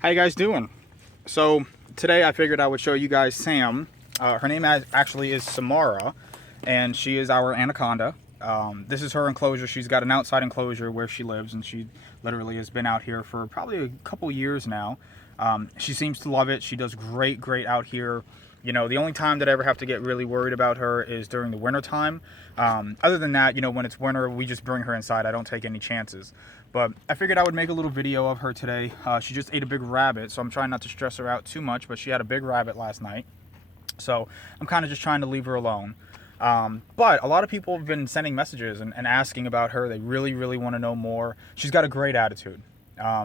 How you guys doing? So today I figured I would show you guys Sam. Her name actually is Samara, and she is our anaconda. This is her enclosure. She's got an outside enclosure where she lives, and she literally has been out here for probably a couple years now. She seems to love it. She does great out here. You know, the only time that I ever have to get really worried about her is during the winter time. Other than that, you know, when it's winter, we just bring her inside. I don't take any chances. But I figured I would make a little video of her today. She just ate a big rabbit, so I'm trying not to stress her out too much, but she had a big rabbit last night. So I'm kind of just trying to leave her alone. But a lot of people have been sending messages and asking about her. They really want to know more. She's got a great attitude.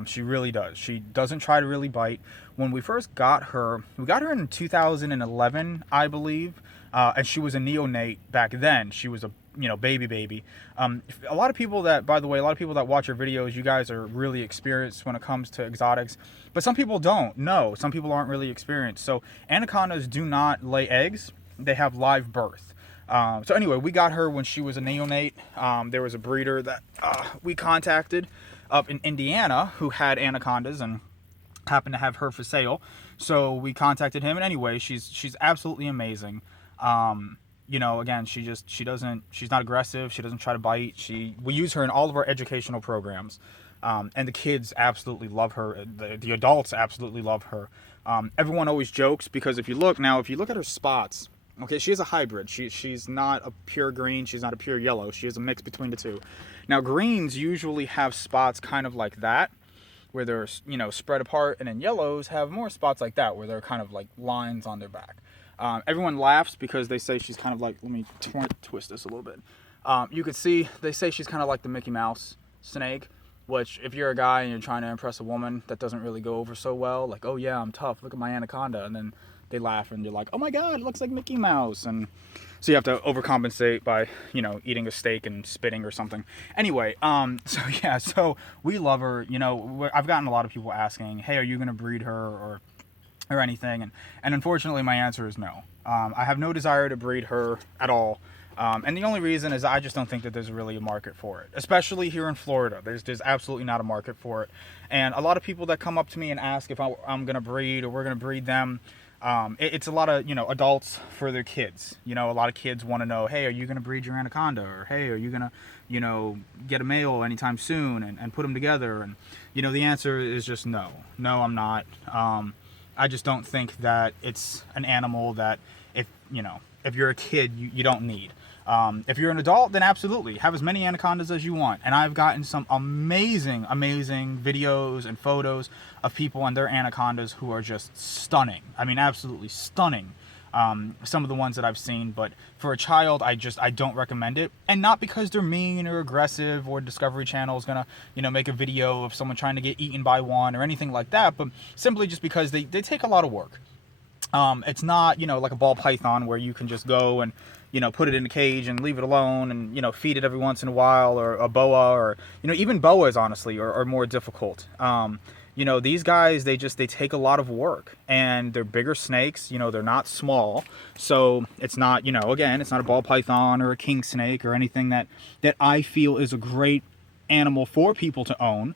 She really does. She doesn't try to really bite. When we first got her, we got her in 2011, I believe, and she was a neonate back then. She was a baby. A lot of people that, by the way, a lot of people that watch your videos, you guys are really experienced when it comes to exotics, but some people don't. No, some people aren't really experienced. So anacondas do not lay eggs. They have live birth. So anyway, we got her when she was a neonate. There was a breeder that we contacted up in Indiana who had anacondas and happened to have her for sale. So we contacted him, and anyway, she's absolutely amazing. You know, again, she's not aggressive. She doesn't try to bite. We use her in all of our educational programs. And the kids absolutely love her. The adults absolutely love her. Everyone always jokes because if you look at her spots, okay, she is a hybrid. She's not a pure green. She's not a pure yellow. She is a mix between the two. Now, greens usually have spots kind of like that, where they're, spread apart, and then yellows have more spots like that, where they're kind of like lines on their back. Everyone laughs because they say she's kind of like, let me twist this a little bit. You can see, they say she's kind of like the Mickey Mouse snake, which if you're a guy and you're trying to impress a woman, that doesn't really go over so well. Like, oh yeah, I'm tough, look at my anaconda. And then they laugh and you're like, oh my God, it looks like Mickey Mouse. And so you have to overcompensate by, eating a steak and spitting or something. Anyway, so we love her. I've gotten a lot of people asking, hey, are you going to breed her or anything? And unfortunately, my answer is no. I have no desire to breed her at all. And the only reason is I just don't think that there's really a market for it, especially here in Florida. There's absolutely not a market for it. And a lot of people that come up to me and ask if I'm going to breed or we're going to breed them, it's a lot of, adults for their kids. A lot of kids want to know, hey, are you going to breed your anaconda? Or, hey, are you going to, get a male anytime soon and put them together? And, the answer is just no. No, I'm not. I just don't think that it's an animal that if you're a kid, you don't need. If you're an adult, then absolutely have as many anacondas as you want. And I've gotten some amazing videos and photos of people and their anacondas who are just stunning. I mean, absolutely stunning. Some of the ones that I've seen, but for a child, I don't recommend it. And not because they're mean or aggressive or Discovery Channel is gonna, make a video of someone trying to get eaten by one or anything like that, but simply just because they take a lot of work. It's not, like a ball python where you can just go and, put it in a cage and leave it alone and, feed it every once in a while, or a boa, or, even boas, honestly, are more difficult. These guys, they take a lot of work, and they're bigger snakes, they're not small. So it's not, again, it's not a ball python or a king snake or anything that I feel is a great animal for people to own.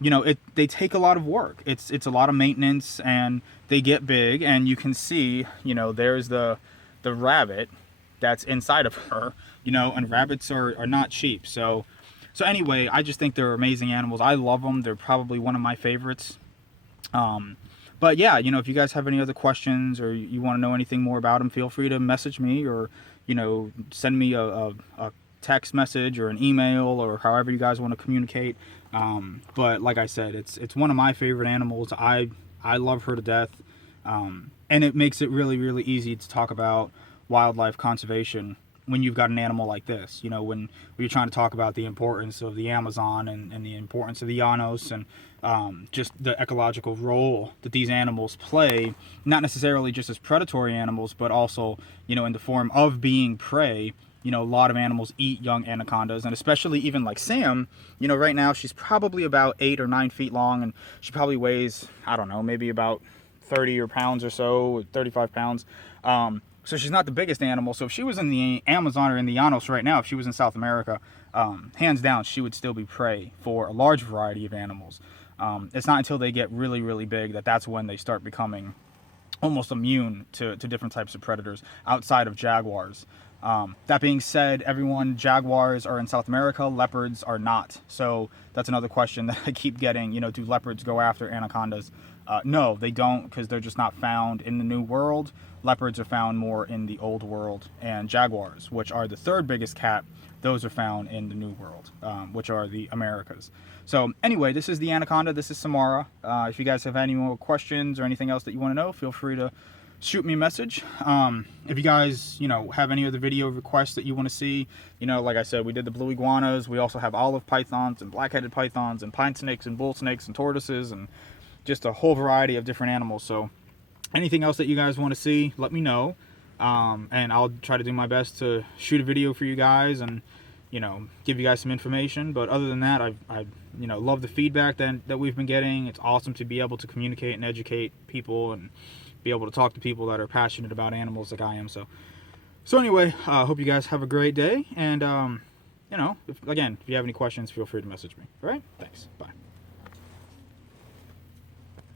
They take a lot of work. It's a lot of maintenance, and they get big, and you can see, there's the rabbit that's inside of her, and rabbits are not cheap. So anyway, I just think they're amazing animals. I love them. They're probably one of my favorites. But yeah, if you guys have any other questions or you want to know anything more about them, feel free to message me or, send me a text message or an email or however you guys want to communicate. But like I said, it's one of my favorite animals. I love her to death. And it makes it really easy to talk about wildlife conservation when you've got an animal like this. When you're trying to talk about the importance of the Amazon and the importance of the Llanos and just the ecological role that these animals play, not necessarily just as predatory animals, but also, in the form of being prey. A lot of animals eat young anacondas, and especially even like Sam, right now she's probably about 8 or 9 feet long, and she probably weighs, I don't know, maybe about 30 pounds or so, 35 pounds. So she's not the biggest animal. So if she was in the Amazon or in the Llanos right now, if she was in South America, hands down, she would still be prey for a large variety of animals. It's not until they get really, really big that's when they start becoming almost immune to different types of predators outside of jaguars. That being said, jaguars are in South America, leopards are not. So that's another question that I keep getting, do leopards go after anacondas? No, they don't, because they're just not found in the New World. Leopards are found more in the Old World, and jaguars, which are the third biggest cat, those are found in the New World, which are the Americas. So anyway, this is the Anaconda. This is Samara. If you guys have any more questions or anything else that you want to know, feel free to shoot me a message. If you guys, have any other video requests that you want to see, like I said, we did the blue iguanas. We also have olive pythons and black-headed pythons and pine snakes and bull snakes and tortoises and just a whole variety of different animals. So anything else that you guys want to see, let me know. And I'll try to do my best to shoot a video for you guys and, give you guys some information. But other than that, I love the feedback that we've been getting. It's awesome to be able to communicate and educate people and be able to talk to people that are passionate about animals like I am. So anyway, hope you guys have a great day. And, if you have any questions, feel free to message me. All right? Thanks. Bye.